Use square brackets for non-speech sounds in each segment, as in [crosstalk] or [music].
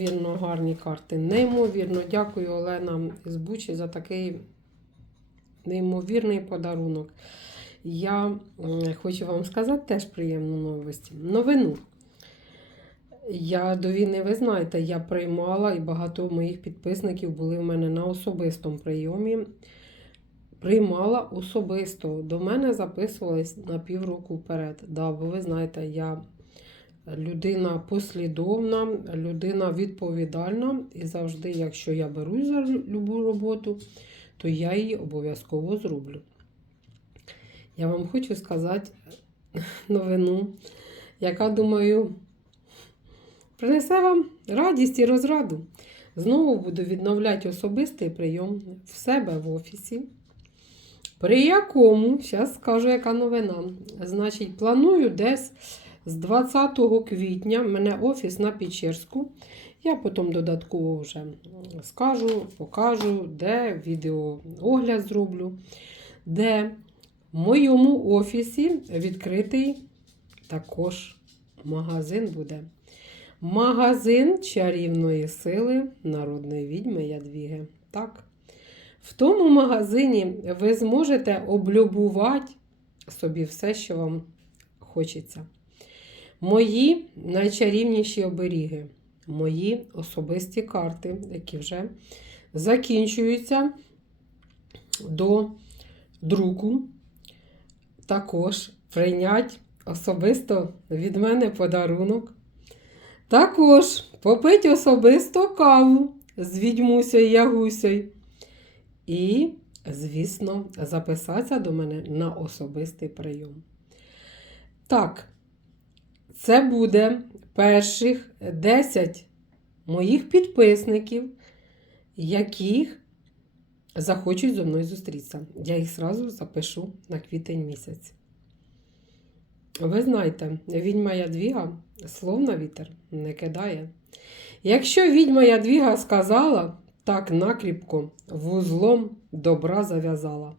Неймовірно гарні карти. Неймовірно. Дякую, Олена з Бучі, за такий неймовірний подарунок. Я хочу вам сказати теж приємну новость. Новину. Я до війни, ви знаєте, я приймала, і багато моїх підписників були в мене на особистому прийомі. Приймала особисто. До мене записувались на півроку вперед. Да, бо ви знаєте, я людина послідовна, людина відповідальна. І завжди, якщо я берусь за любу роботу, то я її обов'язково зроблю. Я вам хочу сказати новину, яка, думаю, принесе вам радість і розраду. Знову буду відновляти особистий прийом в себе в офісі. При якому, зараз скажу, яка новина. Значить, планую десь з 20 квітня мене офіс на Печерську. Я потім додатково вже скажу, покажу, де відеоогляд зроблю, де в моєму офісі відкритий також магазин буде. Магазин чарівної сили народної відьми Ядвіги. Так. В тому магазині ви зможете облюбувати собі все, що вам хочеться. Мої найчарівніші оберіги, мої особисті карти, які вже закінчуються до друку. Також прийнять особисто від мене подарунок. Також попить особисто каву з відьмусею Ягусею. І, звісно, записатися до мене на особистий прийом. Так, це буде перших 10 моїх підписників, яких захочуть зі мною зустрітися. Я їх зразу запишу на квітень місяць. Ви знаєте, відьма Ядвіга слов на вітер не кидає. Якщо відьма Ядвіга сказала, так накріпко вузлом добра зав'язала.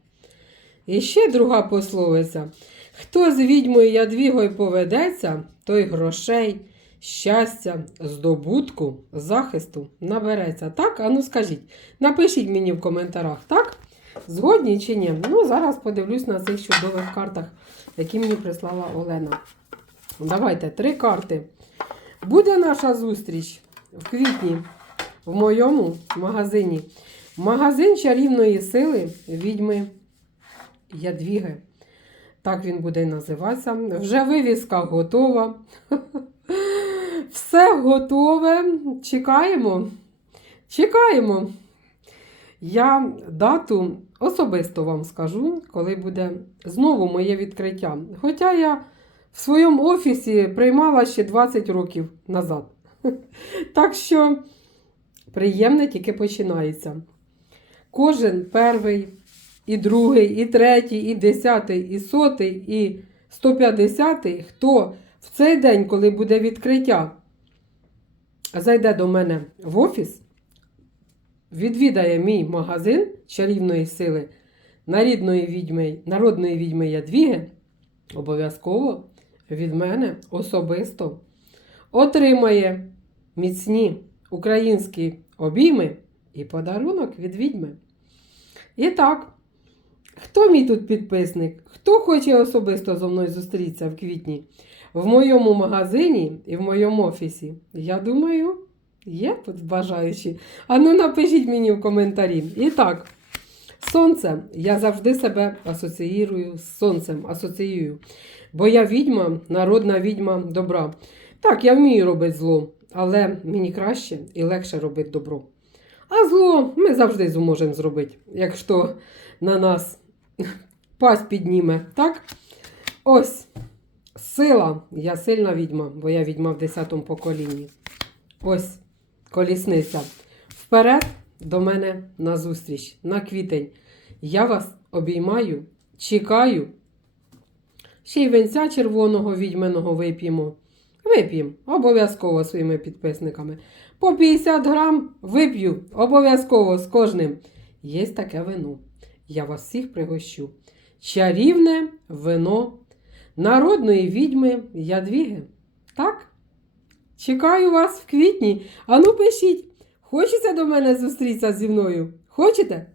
І ще друга пословиця. Хто з відьмою Ядвігою поведеться, той грошей, щастя, здобутку, захисту набереться. Так? Ану скажіть, напишіть мені в коментарях, так? Згодні чи ні? Ну, зараз подивлюсь на цих чудових картах, які мені прислала Олена. Давайте, три карти. Буде наша зустріч в квітні в моєму магазині. Магазин чарівної сили відьми Ядвіги. Так він буде називатися. Вже вивіска готова. [laughs] Все готове. Чекаємо. Чекаємо. Я дату особисто вам скажу, коли буде знову моє відкриття. Хоча я в своєму офісі приймала ще 20 років назад. [laughs] Так що приємне тільки починається. Кожен перший, і другий, і третій, і десятий, і сотий, і 150, хто в цей день, коли буде відкриття, зайде до мене в офіс, відвідає мій магазин чарівної сили. Народної відьми, народної відьми Ядвіги, обов'язково від мене особисто отримає міцні українські обійми і подарунок від відьми. І так, хто мій тут підписник? Хто хоче особисто зі мною зустрітися в квітні? В моєму магазині і в моєму офісі? Я думаю, є тут бажаючі. Ану, напишіть мені в коментарі. І так, сонце. Я завжди себе асоціюю з сонцем, асоціюю. Бо я відьма, народна відьма добра. Так, я вмію робити зло, але мені краще і легше робити добро. А зло ми завжди зможемо зробити, якщо на нас пасть підніме. Так? Ось сила. Я сильна відьма, бо я відьма в 10 поколінні. Ось колісниця. Вперед до мене на зустріч, на квітень. Я вас обіймаю, чекаю. Ще й венця червоного відьминого вип'ємо. Вип'ємо обов'язково своїми підписниками. По 50 грам вип'ю обов'язково з кожним. Є таке вино. Я вас всіх пригощу. Чарівне вино народної відьми Ядвіги. Так? Чекаю вас в квітні. Ану пишіть, хочеться до мене зустрітися зі мною? Хочете?